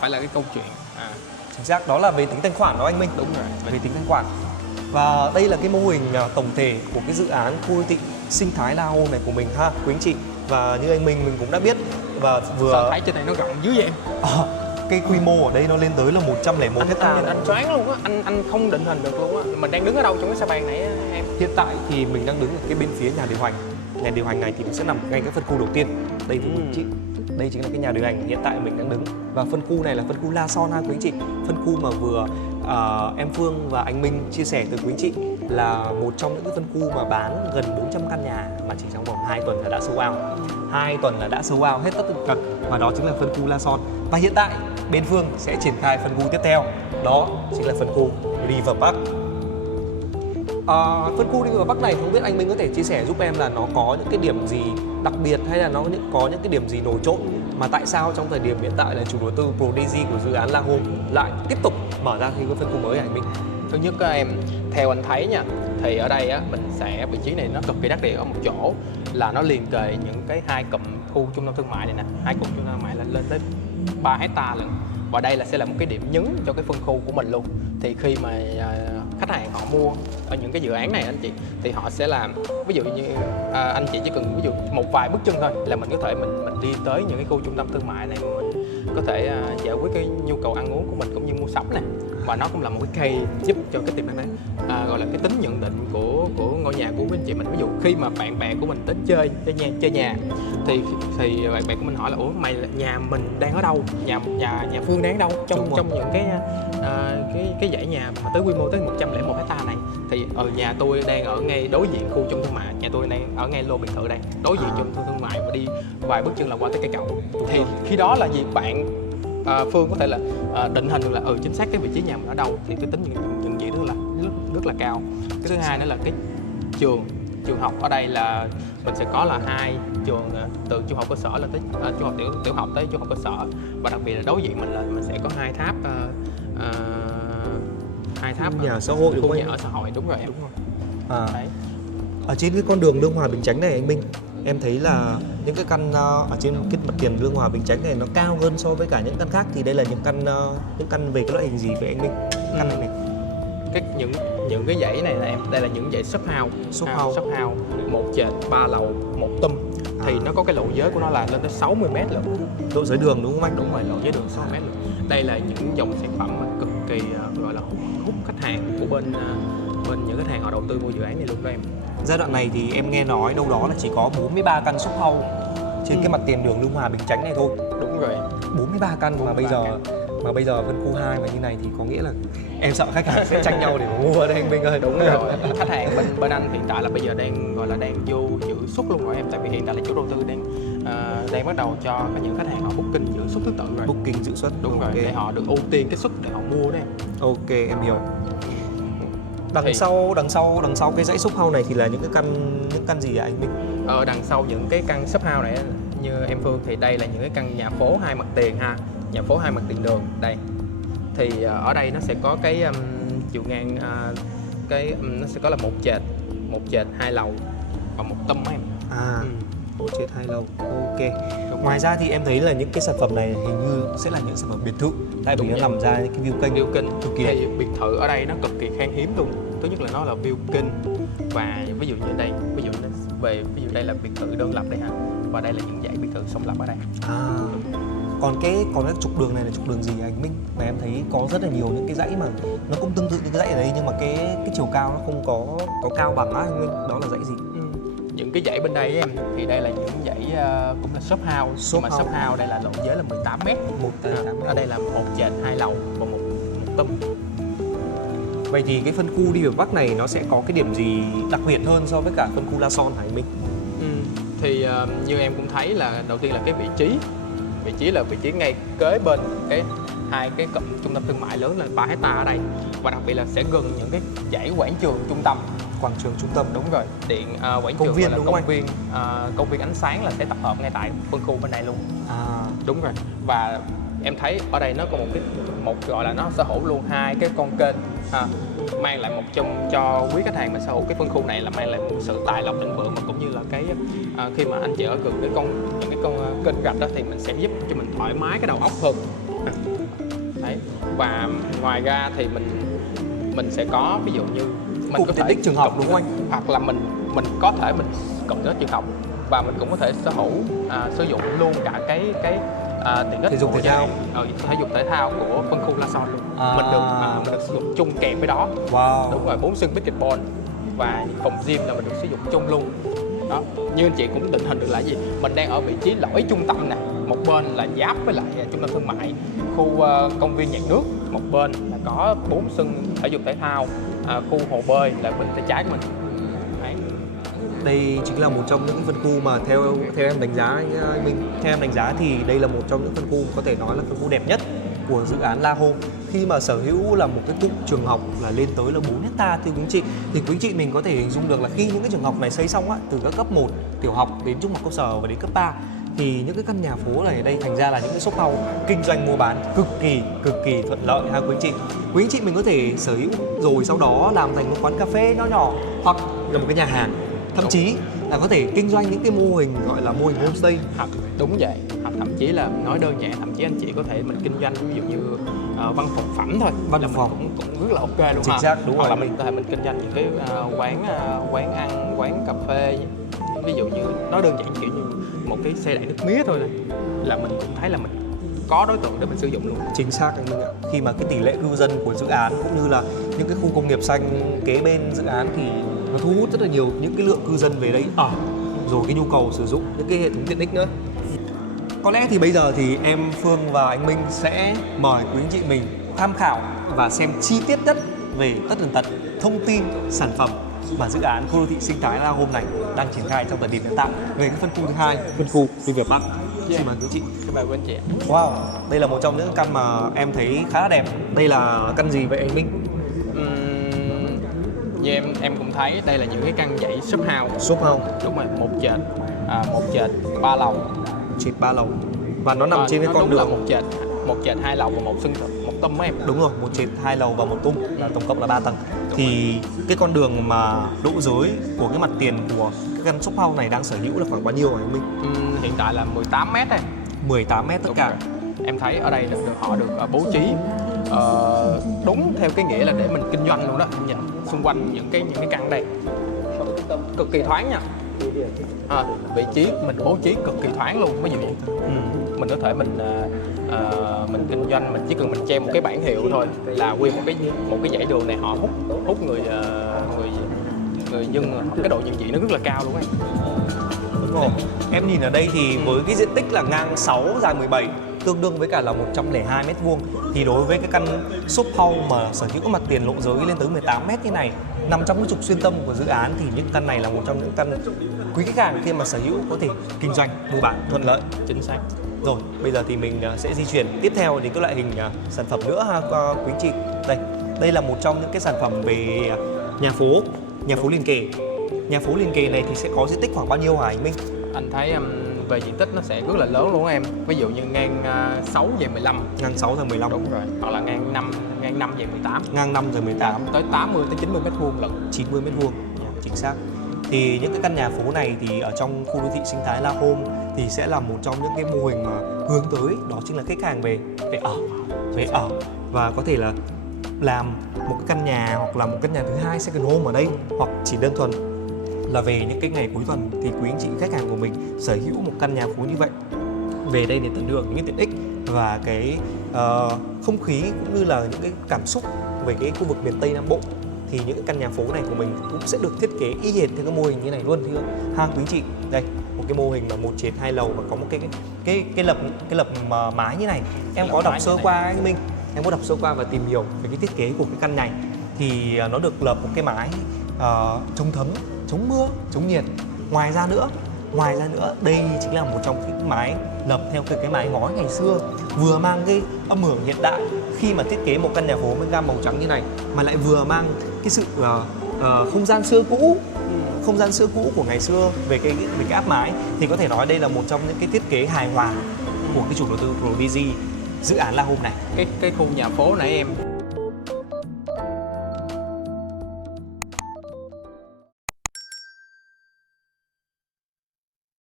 phải là cái câu chuyện. Chính xác, đó là về tính thanh khoản đó anh Minh. Đúng rồi, về tính thanh khoản. Và đây là cái mô hình tổng thể của cái dự án khu đô thị sinh thái La Home này của mình ha quý anh chị. Và như anh Minh mình cũng đã biết và vừa Sao thấy trên này nó rộng dữ vậy em? cái quy mô ở đây nó lên tới là 101 hectare. Anh choáng luôn á, anh không định hình được luôn á. Mình đang đứng ở đâu trong cái sa bàn này á em? Hiện tại thì mình đang đứng ở cái bên phía nhà điều hành. Nhà điều hành này thì nó sẽ nằm ngay cái phân khu đầu tiên. Đây thì quý anh chị, đây chính là cái nhà điều hành hiện tại mình đang đứng. Và phân khu này là phân khu La Son ha quý anh chị. Phân khu mà vừa em Phương và anh Minh chia sẻ từ quý anh chị là một trong những cái phân khu mà bán gần 400 căn nhà mà chỉ trong vòng 2 tuần là đã sold out. 2 tuần là đã sold out hết tất tần tật, và đó chính là phân khu La Son. Và hiện tại bên Phương sẽ triển khai phân khu tiếp theo, đó chính là phân khu River Park. Phân khu River Park này không biết anh Minh có thể chia sẻ giúp em là nó có những cái điểm gì đặc biệt hay là nó có những cái điểm gì nổi trội mà tại sao trong thời điểm hiện tại là chủ đầu tư Prodigy của dự án La Home lại tiếp tục mở ra cái phân khu mới hả anh Minh? Thứ nhất á em, theo anh thấy nha, thì ở đây á mình sẽ vị trí này nó cực kỳ đắc địa ở một chỗ là nó liền kề những cái hai cụm khu trung tâm thương mại này nè, hai cụm trung tâm thương mại lên tới 3 hectare lận. Và đây là sẽ là một cái điểm nhấn cho cái phân khu của mình luôn. Thì khi mà khách hàng họ mua ở những cái dự án này anh chị, thì họ sẽ làm ví dụ như anh chị chỉ cần ví dụ một vài bước chân thôi là mình có thể mình đi tới những cái khu trung tâm thương mại này, mình có thể giải quyết cái nhu cầu ăn uống của mình cũng như mua sắm này. Và nó cũng là một cái case giúp cho cái tiềm năng này gọi là cái tính nhận định của ngôi nhà của quý anh chị mình. Ví dụ khi mà bạn bè của mình tới chơi nhà thì bạn bè của mình hỏi là ủa mày nhà mình đang ở đâu, nhà Phương đang ở đâu trong những cái dãy nhà mà tới quy mô tới 101 hectare này, thì nhà tôi đang ở ngay đối diện khu trung thương mại, nhà tôi đang ở ngay lô biệt thự đây đối diện trung thương mại, và đi vài bước chân là qua tới cây cầu. Thì khi đó là gì bạn Phương có thể là định hình được là chính xác cái vị trí nhà mình ở đâu, thì cái tính nhận diện đó là rất là cao. Cái thứ hai nữa là cái trường học ở đây là mình sẽ có là 2 trường từ trung học cơ sở lên tới trung học tiểu học tới trung học cơ sở, và đặc biệt là đối diện mình là mình sẽ có hai tháp nhà xã hội, khu nhà ở xã hội. Đúng rồi em. Đúng rồi. Đấy. Ở trên cái con đường Lương Hòa Bình Chánh này anh Minh, em thấy là những cái căn ở trên cái mặt tiền Lương Hòa Bình Chánh này nó cao hơn so với cả những căn khác, thì đây là những căn về cái loại hình gì vậy anh Minh? Căn này Những cái dãy này là em, đây là những dãy shop house, một trệt 3 lầu một tum, thì nó có cái lộ giới của nó là lên tới 60 m lận. Lộ giới đường đúng không anh? Đúng rồi, lộ giới đường 60 m lận. Đây là những dòng sản phẩm mà cực kỳ gọi là hút khách hàng của bên những khách hàng họ đầu tư vô dự án này luôn đó em. Giai đoạn này thì em nghe nói đâu đó là chỉ có 43 căn shop house trên cái mặt tiền đường Lương Hòa Bình Chánh này thôi. Đúng rồi. 43 căn mà bây giờ phân khu 2 mà như này thì có nghĩa là em sợ khách hàng sẽ tranh nhau để mà mua đây anh Minh ơi. Đúng rồi. Khách hàng bên anh hiện tại là bây giờ đang gọi là đang vô giữ suất luôn rồi em, tại vì hiện tại là chủ đầu tư đang bắt đầu cho những khách hàng họ booking giữ suất thứ tự rồi. Booking giữ suất. Đúng rồi, để họ được ưu tiên cái suất để họ mua đấy. Ok, em hiểu. Đằng sau cái dãy shop house này thì là những căn gì ạ anh Minh? Ở đằng sau những cái căn shop house này như em Phương thì đây là những cái căn nhà phố hai mặt tiền ha, nhà phố hai mặt tiền đường đây. Thì ở đây nó sẽ có cái chiều ngang nó sẽ có là một trệt 2 lầu và một tum em. Một trệt 2 lầu. Ok. Ngoài ra thì em thấy là những cái sản phẩm này hình như sẽ là những sản phẩm biệt thự, tại vì nó nằm ra cái view kênh cực kỳ. Thì biệt thự ở đây nó cực kỳ khan hiếm luôn. Thứ nhất là nó là view kênh, và ví dụ như đây, ví dụ đây là biệt thự đơn lập đây ha, và đây là những dãy biệt thự song lập ở đây. Còn cái trục đường này là trục đường gì anh Minh? Mà em thấy có rất là nhiều những cái dãy mà nó cũng tương tự như cái dãy ở đây, nhưng mà cái chiều cao nó không có cao bằng á anh Minh. Đó là dãy gì? Những cái dãy bên đây em thì đây là những dãy cũng là shop house, shop house đây là lộ giới là 18 m. Ở đây là một trệt 2 lầu và một tum. Vậy thì cái phân khu River Park này nó sẽ có cái điểm gì đặc biệt hơn so với cả phân khu La Son hả anh Minh? Thì như em cũng thấy là đầu tiên là cái vị trí ngay kế bên hai cái cụm trung tâm thương mại lớn là 3 hectare ở đây, và đặc biệt là sẽ gần những cái dãy quảng trường trung tâm. Quảng trường trung tâm. Đúng rồi, quảng trường là công viên ánh sáng là sẽ tập hợp ngay tại phân khu bên này luôn. Đúng rồi. Và em thấy ở đây nó có một gọi là nó sở hữu luôn hai cái con kênh mang lại một chung cho quý khách hàng mà sở hữu cái phân khu này là mang lại một sự tài lộc thịnh vượng, mà cũng như là cái khi mà anh chị ở gần những cái con kênh rạch đó thì mình sẽ giúp cho mình thoải mái cái đầu óc hơn. Và ngoài ra thì mình sẽ có ví dụ như mình Cụm có tiện thể ích trường học đúng không anh? hoặc là mình có thể mình cộng tới trường học, và mình cũng có thể sở hữu sử dụng luôn cả cái tiện ích Thể dục của thể thao. thể dục thể thao của phân khu La Son luôn. À. Mình được sử dụng chung kèm với đó. Wow. Đúng rồi, 4 sân basketball và phòng gym là mình được sử dụng chung luôn. Đó, như anh chị cũng định hình được là gì, mình đang ở vị trí lõi trung tâm nè, một bên là giáp với lại trung tâm thương mại, khu công viên nhạc nước, một bên là có 4 sân thể dục thể thao, khu hồ bơi là bên tay trái của mình. Đấy. Đây chính là một trong những cái phân khu mà theo em đánh giá anh Minh, theo em đánh giá thì đây là một trong những phân khu có thể nói là phân khu đẹp nhất của dự án La Home, khi mà sở hữu là một cái cụm trường học là lên tới là 4 hectare. Thưa quý anh chị, thì quý anh chị mình có thể hình dung được là khi những cái trường học này xây xong á, từ các cấp 1 tiểu học đến trung học cơ sở và đến cấp 3, thì những cái căn nhà phố này ở đây thành ra là những cái shop house kinh doanh mua bán cực kỳ thuận lợi ha quý anh chị. Quý anh chị mình có thể sở hữu rồi sau đó làm thành một quán cà phê nhỏ nhỏ hoặc là một cái nhà hàng, thậm chí là có thể kinh doanh những cái mô hình gọi là mô hình homestay. Đúng vậy, hoặc thậm chí là nói đơn giản, thậm chí anh chị có thể mình kinh doanh ví dụ như văn phòng phẩm thôi, Văn là phòng. mình cũng rất là ok luôn. Chính xác, đúng hoặc rồi. là mình có thể mình kinh doanh những cái quán ăn, quán cà phê, ví dụ như nói đơn giản kiểu như một cái xe đẩy nước mía thôi là mình cũng thấy là mình có đối tượng để mình sử dụng luôn. Chính xác anh Minh ạ. Khi mà cái tỷ lệ cư dân của dự án cũng như là những cái khu công nghiệp xanh kế bên dự án thì nó thu hút rất là nhiều những cái lượng cư dân về đây ở, rồi cái nhu cầu sử dụng những cái hệ thống tiện ích nữa. Có lẽ thì bây giờ thì em Phương và anh Minh sẽ mời quý anh chị mình tham khảo và xem chi tiết nhất về tất tần tật thông tin sản phẩm mà dự án khu đô thị sinh thái La Home này đang triển khai trong thời điểm hiện tại về cái phân khu thứ hai, phân khu River Park. Xin mời quý chị. Xin mời quý anh chị. Wow, đây là một trong những căn mà em thấy khá là đẹp. Đây là căn gì vậy anh Minh? Như em cũng thấy đây là những cái căn dãy shop house. Shop house. Đúng rồi, một trệt 3 lầu. Trệt 3 lầu. Và nó nằm trên cái con đường là một trệt 2 lầu và một tum em. Đúng rồi, một trệt 2 lầu và một tum, là tổng cộng là 3 tầng. Thì cái con đường mà độ giới của cái mặt tiền của cái căn shop house này đang sở hữu là khoảng bao nhiêu hả anh Minh? Hiện tại là 18 mét đây. 18 mét tất cả. Rồi. Em thấy ở đây họ được bố trí đúng theo cái nghĩa là để mình kinh doanh luôn đó. Nhìn xung quanh những cái căn đây cực kỳ thoáng nha. Vị trí mình bố trí cực kỳ thoáng luôn. Ví dụ như mình có thể mình kinh doanh, mình chỉ cần mình treo một cái bảng hiệu thôi là nguyên một cái dãy đường này họ hút người dân, cái độ nhận diện nó rất là cao luôn ấy. Đúng rồi. Em nhìn ở đây thì với cái diện tích là ngang 6 dài 17, tương đương với cả là 102 m², thì đối với cái căn shop house mà sở hữu mặt tiền lộ giới lên tới 18 m như này, nằm trong cái trục xuyên tâm của dự án, thì những căn này là một trong những căn quý khách hàng khi mà sở hữu có thể kinh doanh mua bán thuận lợi. Chính xác. Rồi, bây giờ thì mình sẽ di chuyển tiếp theo đến các loại hình sản phẩm nữa ha quý anh chị. Đây là một trong những cái sản phẩm về nhà phố liền kề. Nhà phố liền kề này thì sẽ có diện tích khoảng bao nhiêu hả anh Minh? Anh thấy về diện tích nó sẽ rất là lớn luôn em. Ví dụ như ngang 6 về 15. Ngang 6 giờ 15. Đúng rồi. Hoặc là ngang 5 về 18. Ngang 5 giờ 18. Tới 80 tới 90 m² lận. 90 m². Chính xác. Thì những cái căn nhà phố này thì ở trong khu đô thị sinh thái La Home thì sẽ là một trong những cái mô hình mà hướng tới, đó chính là khách hàng về ở và có thể là làm một cái căn nhà hoặc là một căn nhà thứ hai second home ở đây, hoặc chỉ đơn thuần là về những cái ngày cuối tuần thì quý anh chị khách hàng của mình sở hữu một căn nhà phố như vậy về đây để tận hưởng những cái tiện ích và cái không khí cũng như là những cái cảm xúc về cái khu vực miền Tây Nam Bộ, thì những cái căn nhà phố này của mình cũng sẽ được thiết kế y hệt theo cái mô hình như này luôn thưa ha quý anh chị. Đây, một cái mô hình mà một trệt 2 lầu và có một cái lập mái như này. Em có đọc sơ qua anh Minh, em có đọc sơ qua và tìm hiểu về cái thiết kế của cái căn này, thì nó được lập một cái mái chống thấm, chống mưa, chống nhiệt. Ngoài ra nữa, đây chính là một trong cái mái lập theo cái mái ngói ngày xưa, vừa mang cái âm hưởng hiện đại khi mà thiết kế một căn nhà phố với gam màu trắng như này, mà lại vừa mang cái sự không gian xưa cũ của ngày xưa về cái áp mái, thì có thể nói đây là một trong những cái thiết kế hài hòa của cái chủ đầu tư Prodigy dự án La Home này. Cái khu nhà phố nãy em